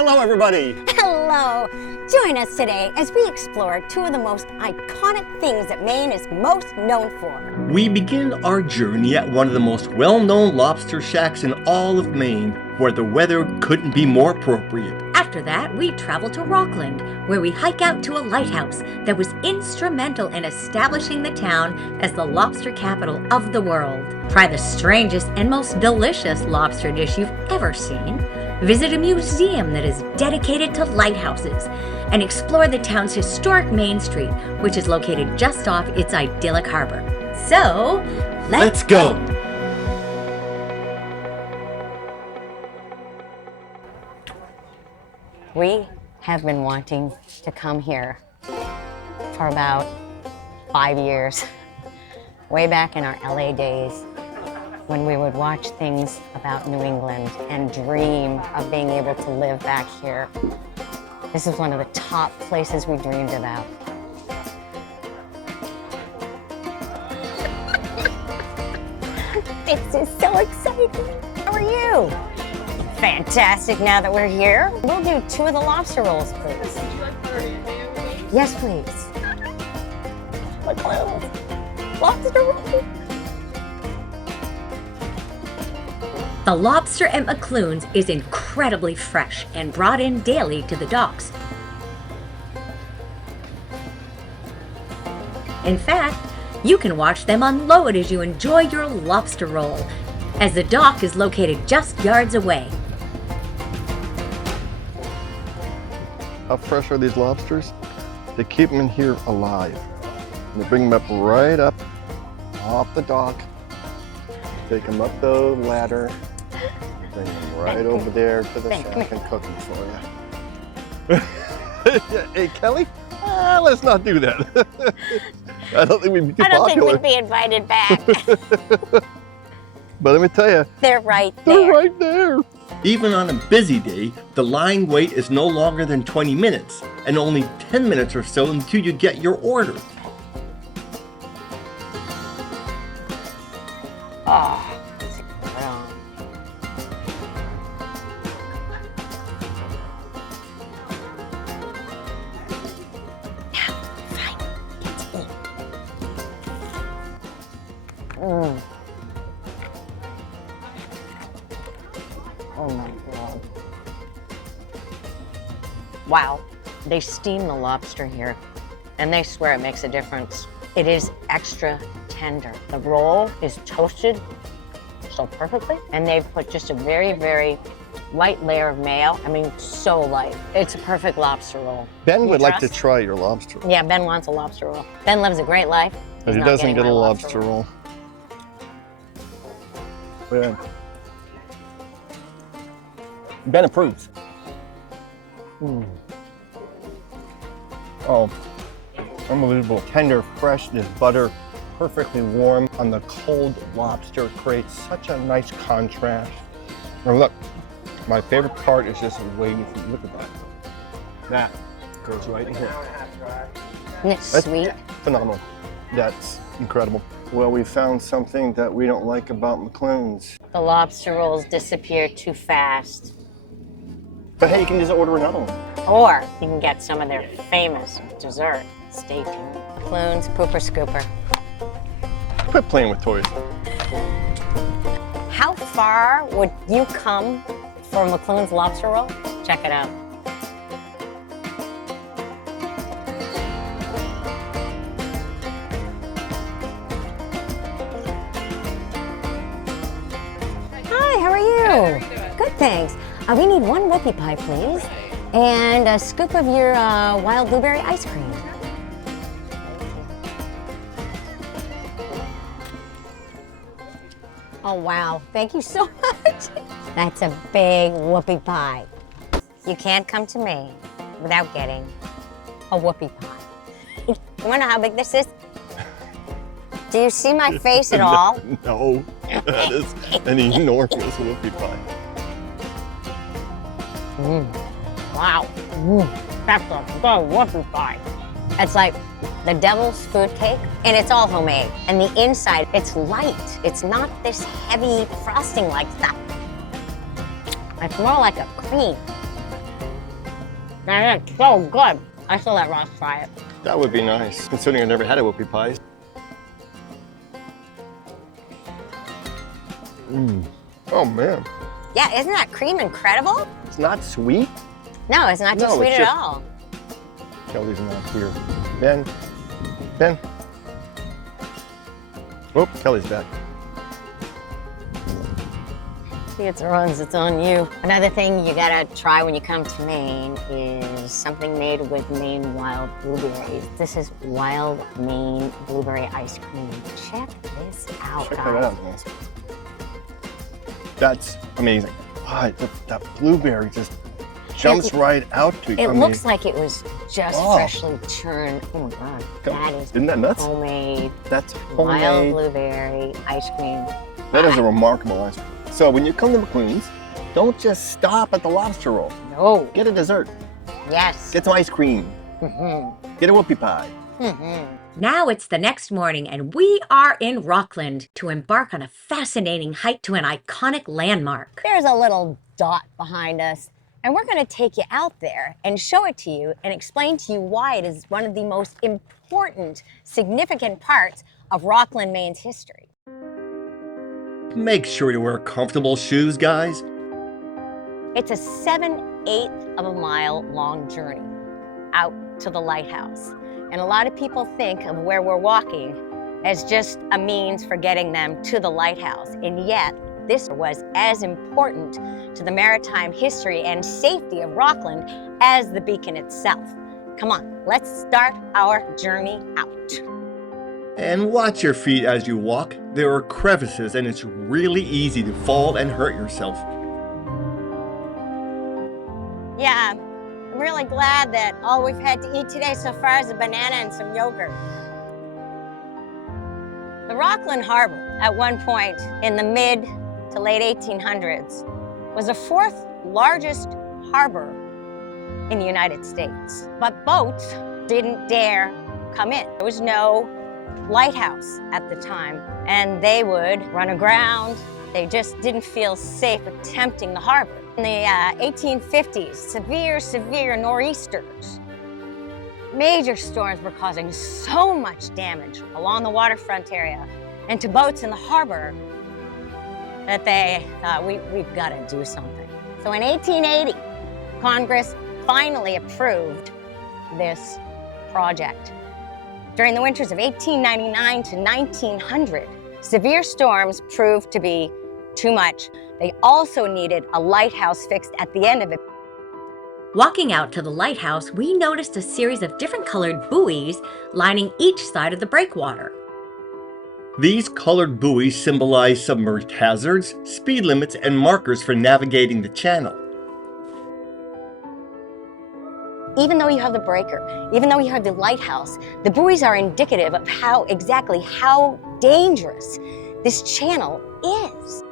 Hello, everybody. Hello. Join us today as we explore two of the most iconic things that Maine is most known for. We begin our journey at one of the most well-known lobster shacks in all of Maine, where the weather couldn't be more appropriate. After that, we travel to Rockland, where we hike out to a lighthouse that was instrumental in establishing the town as the lobster capital of the world. Try the strangest and most delicious lobster dish you've ever seen. Visit a museum that is dedicated to lighthouses, and explore the town's historic Main Street, which is located just off its idyllic harbor. So, let's go! We have been wanting to come here for about 5 years, way back in our LA days, when we would watch things about New England and dream of being able to live back here. This is one of the top places we dreamed about. This is so exciting. How are you? Fantastic. Now that we're here, we'll do 2 of the lobster rolls, please. Would you like butter and mayonnaise? Yes, please. McLoons. Lobster roll. The lobster at McLoon's is incredibly fresh and brought in daily to the docks. In fact, you can watch them unload as you enjoy your lobster roll, as the dock is located just yards away. How fresh are these lobsters? They keep them in here alive. And they bring them up right up off the dock, take them up the ladder, bring them right over there to the shack and cook them for you. Hey, Kelly, let's not do that. I don't think we'd be too popular. I don't think we'd be invited back. But let me tell you, They're right there. they're right there. Even on a busy day, the line wait is no longer than 20 minutes, and only 10 minutes or so until you get your order. Oh. Oh my God. Wow. They steam the lobster here, and they swear it makes a difference. It is extra tender. The roll is toasted so perfectly, and they've put just a very, very light layer of mayo. I mean, so light. It's a perfect lobster roll. Ben would like to trust? try your lobster roll. Yeah, Ben wants a lobster roll. Ben lives a great life. But he He's not doesn't getting get my a lobster roll. Ben approves. Oh, unbelievable. Tender, fresh, this butter, perfectly warm on the cold lobster creates such a nice contrast. And look, my favorite part is just waiting for you. Look at that. That goes right in here. And it's That's sweet. phenomenal. That's incredible. Well, we found something that we don't like about McLoon's. The lobster rolls disappear too fast. But hey, you can just order another one. Or you can get some of their famous dessert. Stay tuned. McLoon's Pooper Scooper. Quit playing with toys. How far would you come for McLoon's lobster roll? Check it out. Hi, how are you? Good, thanks. We need 1 whoopie pie, please, and a scoop of your wild blueberry ice cream. Oh, wow. Thank you so much. That's a big whoopie pie. You can't come to me without getting a whoopie pie. You want to know how big this is? Do you see my face at all? No, that is an enormous whoopie pie. Wow. That's a good whoopie pie. It's like the devil's food cake, and it's all homemade. And the inside, it's light. It's not this heavy frosting like stuff. It's more like a cream. And it's so good. I still let Ross try it. That would be nice, considering I never had a whoopie pie. Oh man. Yeah, isn't that cream incredible? It's not sweet. No, it's not too No, sweet it's at just- all. Kelly's not here. Ben. Ben. Oh, Kelly's back. See, it runs, it's on you. Another thing you gotta try when you come to Maine is something made with Maine wild blueberries. This is wild Maine blueberry ice cream. Check this out, Check guys. that out, man. That's amazing. Ah, that blueberry just jumps right out to you. It looks like it was just freshly churned. Oh my God, that is Isn't that nuts? homemade That's wild homemade. blueberry ice cream. That is a remarkable ice cream. So when you come to McLoon's, don't just stop at the lobster roll. No. Get a dessert. Yes. Get some ice cream. Mm-hmm. Get a whoopie pie. Mm-hmm. Now it's the next morning, and we are in Rockland to embark on a fascinating hike to an iconic landmark. There's a little dot behind us, and we're going to take you out there and show it to you and explain to you why it is one of the most important, significant parts of Rockland, Maine's history. Make sure to wear comfortable shoes, guys. It's a 7/8 of a mile long journey out to the lighthouse. And a lot of people think of where we're walking as just a means for getting them to the lighthouse. And yet, this was as important to the maritime history and safety of Rockland as the beacon itself. Come on, let's start our journey out. And watch your feet as you walk. There are crevices and it's really easy to fall and hurt yourself. Yeah, I'm really glad that all we've had to eat today so far is a banana and some yogurt. The Rockland Harbor, at one point in the mid to late 1800s, was the fourth largest harbor in the United States. But boats didn't dare come in. There was no lighthouse at the time, and they would run aground. They just didn't feel safe attempting the harbor. In the 1850s, severe nor'easters, major storms were causing so much damage along the waterfront area and to boats in the harbor that they thought, we've got to do something. So in 1880, Congress finally approved this project. During the winters of 1899 to 1900, severe storms proved to be too much. They also needed a lighthouse fixed at the end of it. Walking out to the lighthouse, we noticed a series of different colored buoys lining each side of the breakwater. These colored buoys symbolize submerged hazards, speed limits, and markers for navigating the channel. Even though you have the breaker, even though you have the lighthouse, the buoys are indicative of how dangerous this channel is.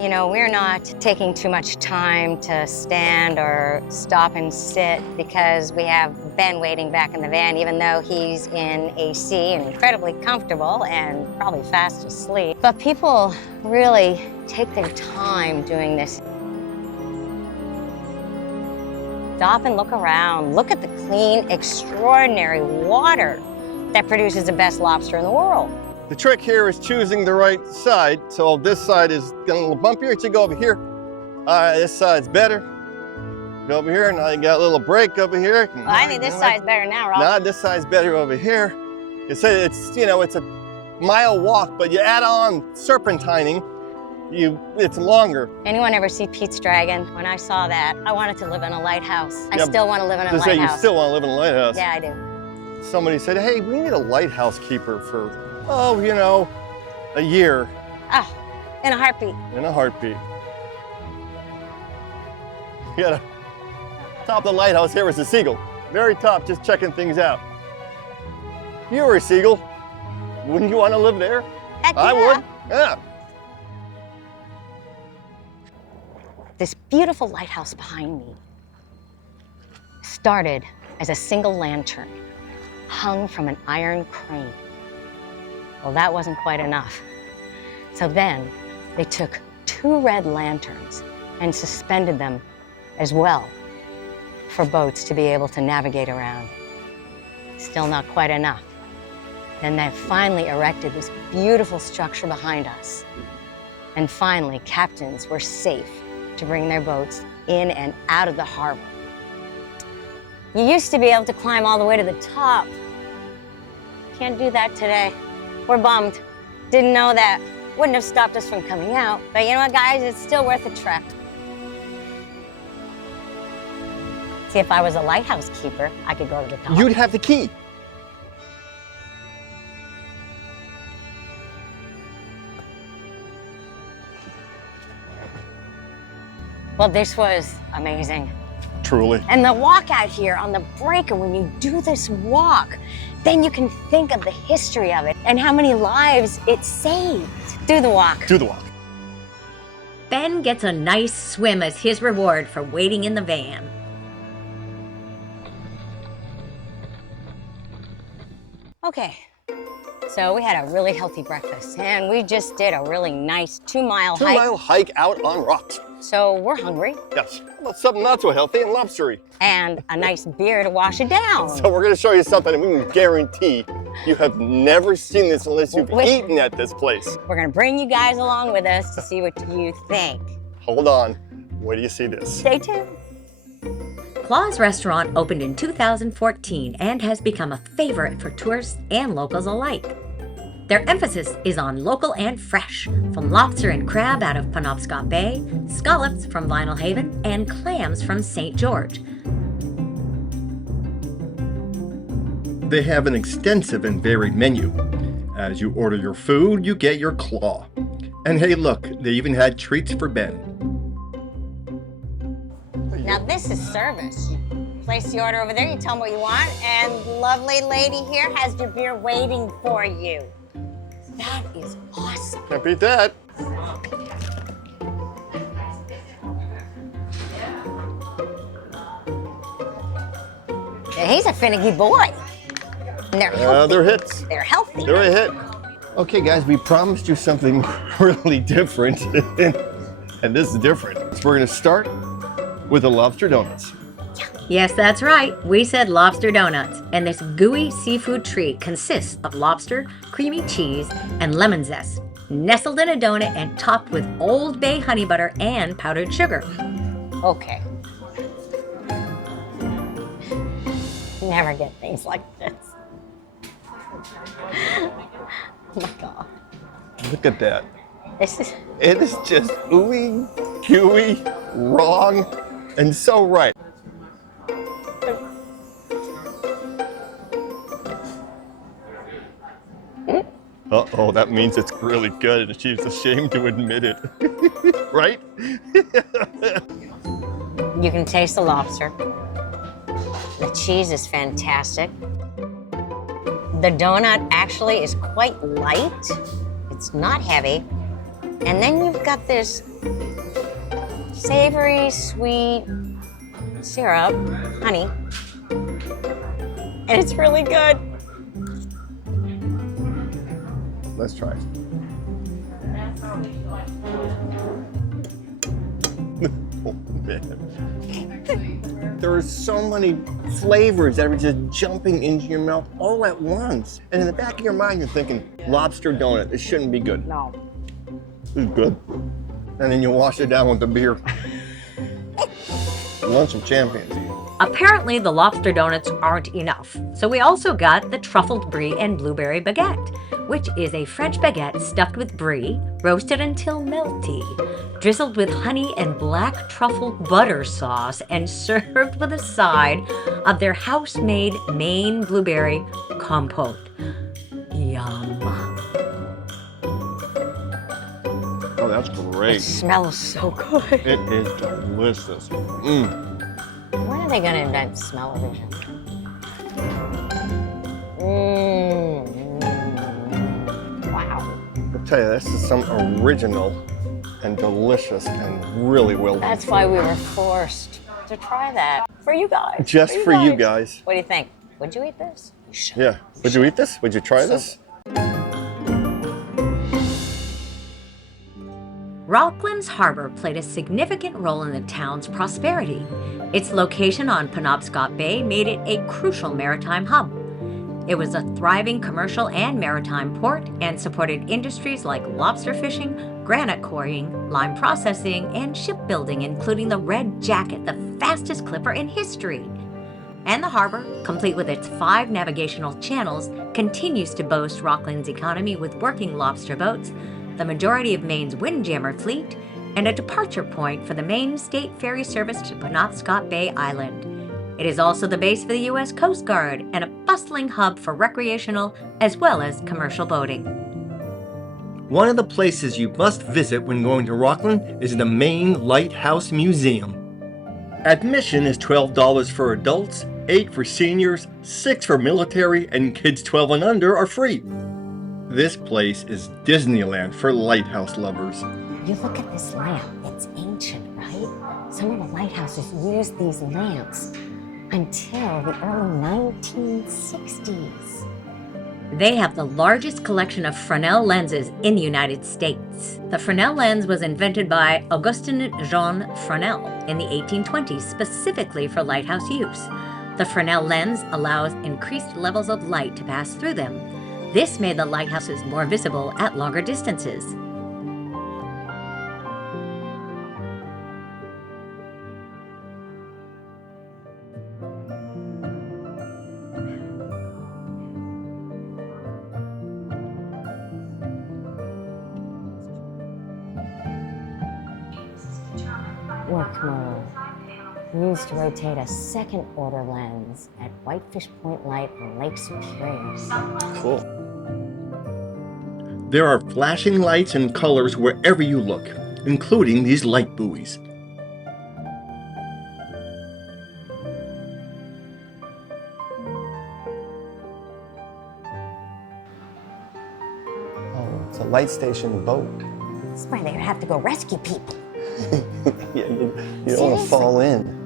You know, we're not taking too much time to stand or stop and sit because we have Ben waiting back in the van, even though he's in AC and incredibly comfortable and probably fast asleep. But people really take their time doing this. Stop and look around. Look at the clean, extraordinary water that produces the best lobster in the world. The trick here is choosing the right side. So this side is getting a little bumpier, so you go over here. This side's better. Go over here, now you got a little break over here. Well, I think this side's better now, Rob. Nah, this side's better over here. It's a mile walk, but you add on serpentining, it's longer. Anyone ever see Pete's Dragon? When I saw that, I wanted to live in a lighthouse. I still want to live in a You lighthouse. still want to live in a lighthouse. Yeah, I do. Somebody said, hey, we need a lighthouse keeper for, a year. Oh, in a heartbeat. In a heartbeat. You gotta, top of the lighthouse here was a seagull. Very top, just checking things out. You were a seagull. Wouldn't you want to live there? Heck I yeah. would, yeah. This beautiful lighthouse behind me started as a single lantern hung from an iron crane. Well, that wasn't quite enough. So then they took 2 red lanterns and suspended them as well for boats to be able to navigate around. Still not quite enough. Then they finally erected this beautiful structure behind us. And finally, captains were safe to bring their boats in and out of the harbor. You used to be able to climb all the way to the top. Can't do that today. We're bummed. Didn't know that. Wouldn't have stopped us from coming out. But you know what, guys? It's still worth a trek. See, if I was a lighthouse keeper, I could go to the top. You'd have the key. Well, this was amazing. Truly. And the walk out here on the breaker, when you do this walk, then you can think of the history of it and how many lives it saved. Do the walk. Do the walk. Ben gets a nice swim as his reward for waiting in the van. Okay, so we had a really healthy breakfast and we just did a really nice 2-mile hike. 2-mile hike out on rocks. So we're hungry. Yes. Well, something not so healthy and lobstery. And a nice beer to wash it down. So we're going to show you something and we can guarantee you have never seen this unless you've eaten at this place. We're gonna bring you guys along with us to see what you think. Hold on. Wait till you see this. Stay tuned. Claw's restaurant opened in 2014 and has become a favorite for tourists and locals alike. Their emphasis is on local and fresh, from lobster and crab out of Penobscot Bay, scallops from Vinyl Haven, and clams from St. George. They have an extensive and varied menu. As you order your food, you get your claw. And hey, look, they even had treats for Ben. Now this is service. Place the order over there, you tell them what you want, and the lovely lady here has your beer waiting for you. That is awesome. Can't beat that. And he's a finicky boy. And they're healthy. They're hits. They're healthy. They're a hit. Okay, guys, we promised you something really different. And this is different. So we're going to start with the lobster donuts. Yes, that's right. We said lobster donuts. And this gooey seafood treat consists of lobster, creamy cheese, and lemon zest, nestled in a donut and topped with Old Bay honey butter and powdered sugar. Okay. Never get things like this. Oh my God. Look at that. This is... It is just ooey, gooey, wrong, and so right. Uh-oh, that means it's really good, and she's ashamed to admit it. Right? You can taste the lobster. The cheese is fantastic. The donut actually is quite light. It's not heavy. And then you've got this savory, sweet syrup, honey. And it's really good. Let's try it. Oh, man. There are so many flavors that are just jumping into your mouth all at once. And in the back of your mind, you're thinking, lobster donut, this shouldn't be good. No. This is good. And then you wash it down with the beer. Lunch of champions. Apparently, the lobster donuts aren't enough, so we also got the truffled brie and blueberry baguette, which is a French baguette stuffed with brie, roasted until melty, drizzled with honey and black truffle butter sauce, and served with a side of their house-made Maine blueberry compote. Yum. Oh, that's It great. smells so good. It is delicious. Mm. When are they going to invent smell-o-vision? Wow. I'll tell you, this is some original and delicious and really well done. That's why we were forced to try that. For you guys. Just for you guys. What do you think? Would you eat this? You should. Yeah. Would you eat this? Would you try this? Rockland Harbor played a significant role in the town's prosperity. Its location on Penobscot Bay made it a crucial maritime hub. It was a thriving commercial and maritime port and supported industries like lobster fishing, granite quarrying, lime processing, and shipbuilding, including the Red Jacket, the fastest clipper in history. And the harbor, complete with its 5 navigational channels, continues to boast Rockland's economy with working lobster boats, the majority of Maine's windjammer fleet, and a departure point for the Maine State Ferry service to Penobscot Bay Island. It is also the base for the U.S. Coast Guard and a bustling hub for recreational as well as commercial boating. One of the places you must visit when going to Rockland is the Maine Lighthouse Museum. Admission is $12 for adults, $8 for seniors, $6 for military, and kids 12 and under are free. This place is Disneyland for lighthouse lovers. You look at this lamp, it's ancient, right? Some of the lighthouses used these lamps until the early 1960s. They have the largest collection of Fresnel lenses in the United States. The Fresnel lens was invented by Augustin Jean Fresnel in the 1820s specifically for lighthouse use. The Fresnel lens allows increased levels of light to pass through them. This made the lighthouses more visible at longer distances. Look, Mo, used to rotate a second-order lens at Whitefish Point Light on Lake Superior. Cool. There are flashing lights and colors wherever you look, including these light buoys. Oh, it's a light station boat. That's why they would have to go rescue people. Yeah, you don't want to fall in.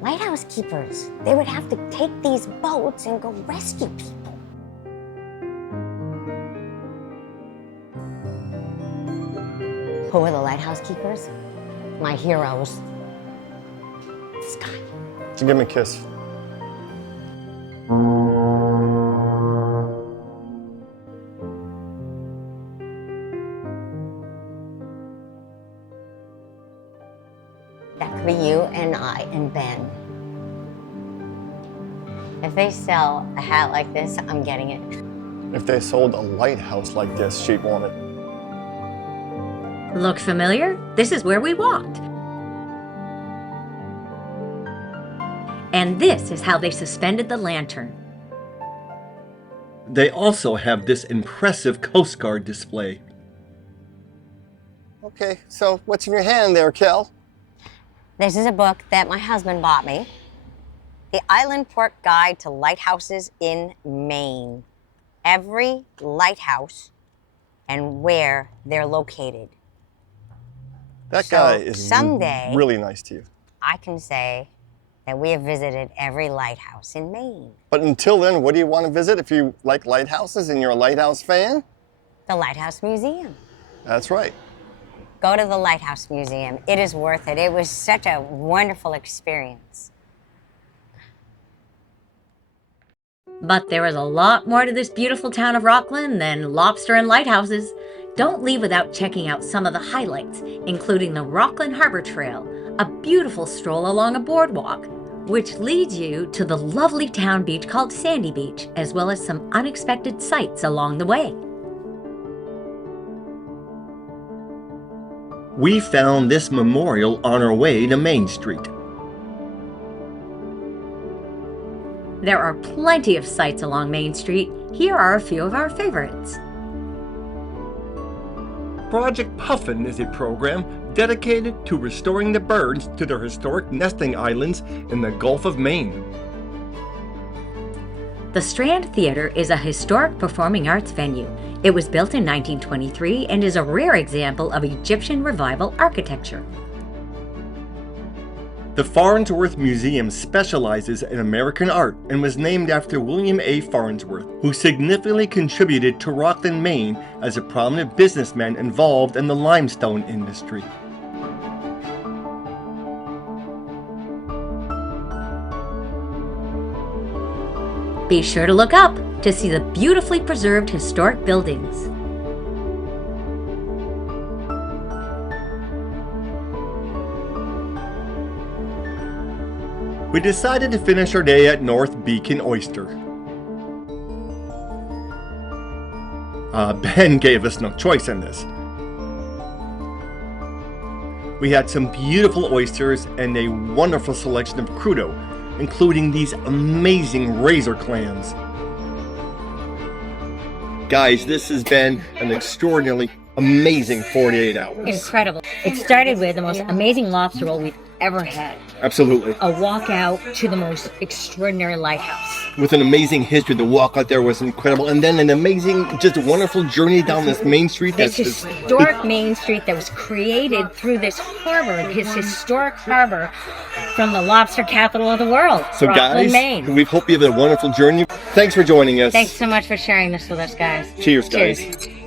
Lighthouse keepers, they would have to take these boats and go rescue people. Who are the lighthouse keepers? My heroes. This guy. So give me a kiss. That could be you and I and Ben. If they sell a hat like this, I'm getting it. If they sold a lighthouse like this, she'd want it. Look familiar? This is where we walked. And this is how they suspended the lantern. They also have this impressive Coast Guard display. Okay, so what's in your hand there, Kel? This is a book that my husband bought me. The Island Port Guide to Lighthouses in Maine. Every lighthouse and where they're located. That So guy is someday- really nice to you. I can say that we have visited every lighthouse in Maine. But until then, what do you want to visit if you like lighthouses and you're a lighthouse fan? The Lighthouse Museum. That's right. Go to the Lighthouse Museum. It is worth it. It was such a wonderful experience. But there is a lot more to this beautiful town of Rockland than lobster and lighthouses. Don't leave without checking out some of the highlights, including the Rockland Harbor Trail, a beautiful stroll along a boardwalk, which leads you to the lovely town beach called Sandy Beach, as well as some unexpected sights along the way. We found this memorial on our way to Main Street. There are plenty of sights along Main Street. Here are a few of our favorites. Project Puffin is a program dedicated to restoring the birds to their historic nesting islands in the Gulf of Maine. The Strand Theater is a historic performing arts venue. It was built in 1923 and is a rare example of Egyptian revival architecture. The Farnsworth Museum specializes in American art and was named after William A. Farnsworth, who significantly contributed to Rockland, Maine as a prominent businessman involved in the limestone industry. Be sure to look up to see the beautifully preserved historic buildings. We decided to finish our day at North Beacon Oyster. Ben gave us no choice in this. We had some beautiful oysters and a wonderful selection of crudo, including these amazing razor clams. Guys, this has been an extraordinarily amazing 48 hours. Incredible. It started with the most amazing lobster roll we've ever had. Absolutely. A walk out to the most extraordinary lighthouse. With an amazing history, the walk out there was incredible. And then an amazing, just wonderful journey down this main street. This historic main street that was created through this harbor, his historic harbor from the lobster capital of the world, So Rockland, guys, Maine. we hope you have a wonderful journey. Thanks for joining us. Thanks so much for sharing this with us, guys. Cheers, guys. Cheers.